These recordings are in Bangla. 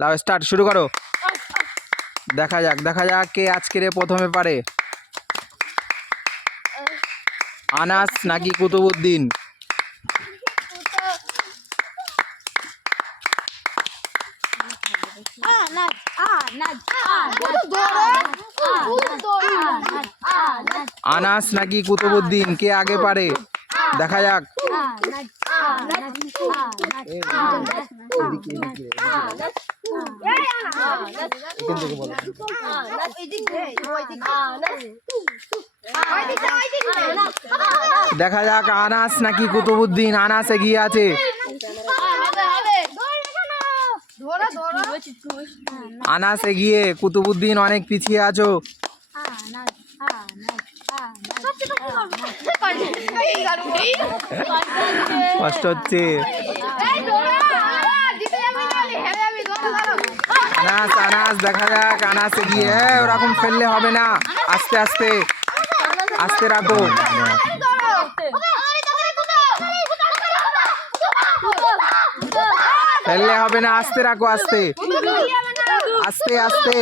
লাও স্টার্ট, শুরু করো। দেখা যাক কে আজকের প্রথমে পারে। আনাস নাকি কুতুবউদ্দিন? আনাস নাকি কুতুবউদ্দিন, কে আগে পারে? দেখা যাক। দেখা যাক আনাস নাকি কুতুবউদ্দিন। আনাস এগিয়ে আছে। আনাস এগিয়ে, কুতুবউদ্দিন অনেক পিছিয়ে আছো। কষ্ট হচ্ছে। আনাস আনাস দেখা যাক, আনাস এগিয়ে। ওরকম ফেললে হবে না, আস্তে আস্তে আস্তে রাখো। ফেললে হবে না, আস্তে রাখো, আস্তে আস্তে আস্তে।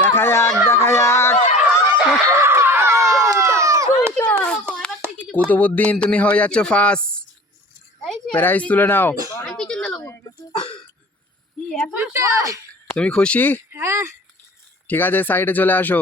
দেখা যাক। কুতুবউদ্দিন তুমি হয়ে যাচ্ছ ফার্স্ট। প্রাইজ তুলে নাও। তুমি খুশি? ঠিক আছে, সাইডে চলে আসো।